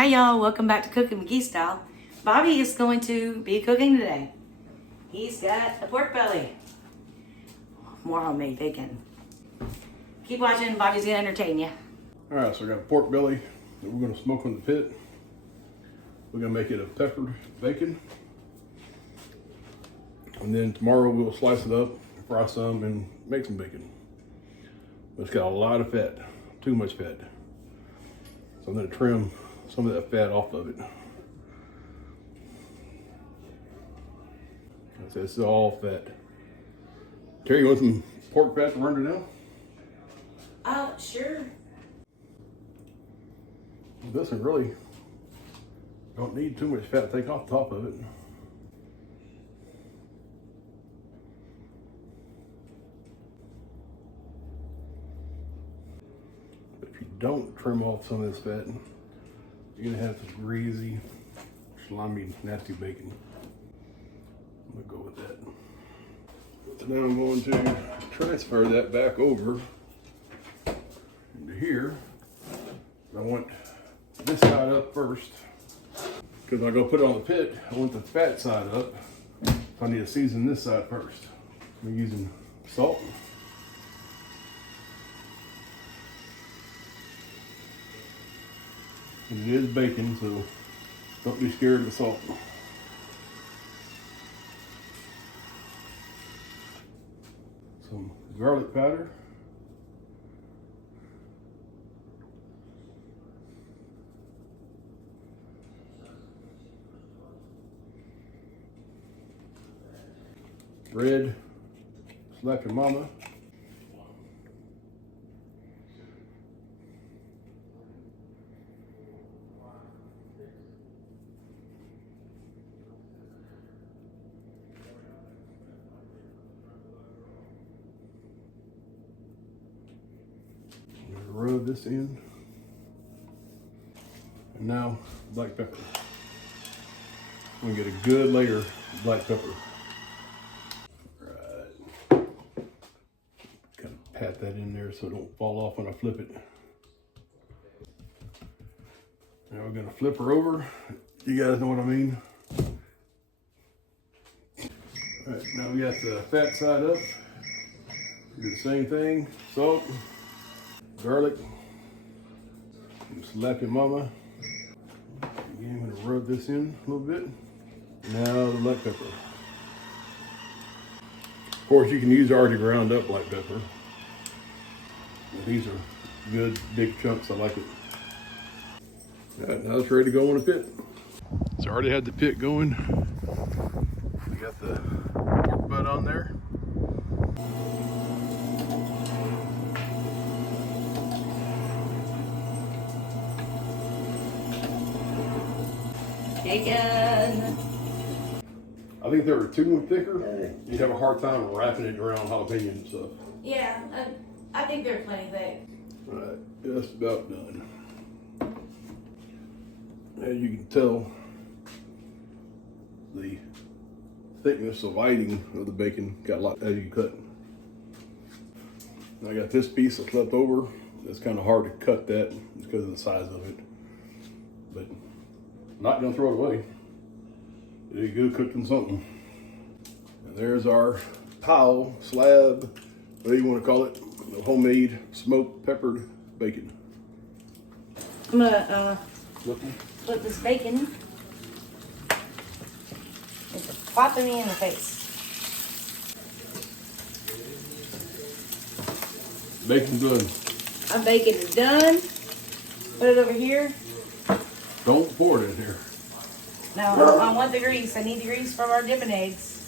Hi y'all, welcome back to Cooking McGee Style. Bobby is going to be cooking today. He's got a pork belly. More homemade bacon. Keep watching, Bobby's gonna entertain you. All right, so I got a pork belly that we're gonna smoke on the pit. We're gonna make it a peppered bacon. And then tomorrow we'll slice it up, fry some, and make some bacon. But it's got a lot of fat, too much fat. So I'm gonna trim some of that fat off of it. So it's all fat. Terry, you want some pork fat to run it down? Sure. This one really don't need too much fat to take off the top of it. But if you don't trim off some of this fat, you're gonna have some greasy, slimy, nasty bacon. I'm gonna go with that. So now I'm going to transfer that back over into here. I want this side up first, because I'm gonna put it on the pit. I want the fat side up, so I need to season this side first. I'm using salt. And it is bacon, so don't be scared of the salt. Some garlic powder. Red, slap your mama. Rub this in. And now black pepper. I'm gonna get a good layer of black pepper. Right. Kind of pat that in there so it don't fall off when I flip it. Now we're gonna flip her over. You guys know what I mean. All right, now we got the fat side up. Do the same thing. Salt. Garlic, slap your mama. Again, I'm gonna rub this in a little bit. Now the black pepper. Of course, you can use already ground up black pepper. But these are good big chunks, I like it. All right, now it's ready to go on the pit. It's already had the pit going. We got the pork butt on there. Bacon. I think they were too thicker. You'd have a hard time wrapping it around jalapeno and stuff. Yeah, I think they're plenty thick. All right, just about done. As you can tell, the thickness of whiting of the bacon got a lot as you cut. I got this piece that's left over. It's kind of hard to cut that because of the size of it, but I'm not gonna throw it away. It'll be good cooked in something. And there's our towel, slab, whatever you want to call it, of homemade smoked peppered bacon. I'm gonna flip this bacon. It's popping me in the face. Bacon's done. Our bacon is done. Put it over here. Don't pour it in here. No, I want the grease. I need the grease from our dipping eggs.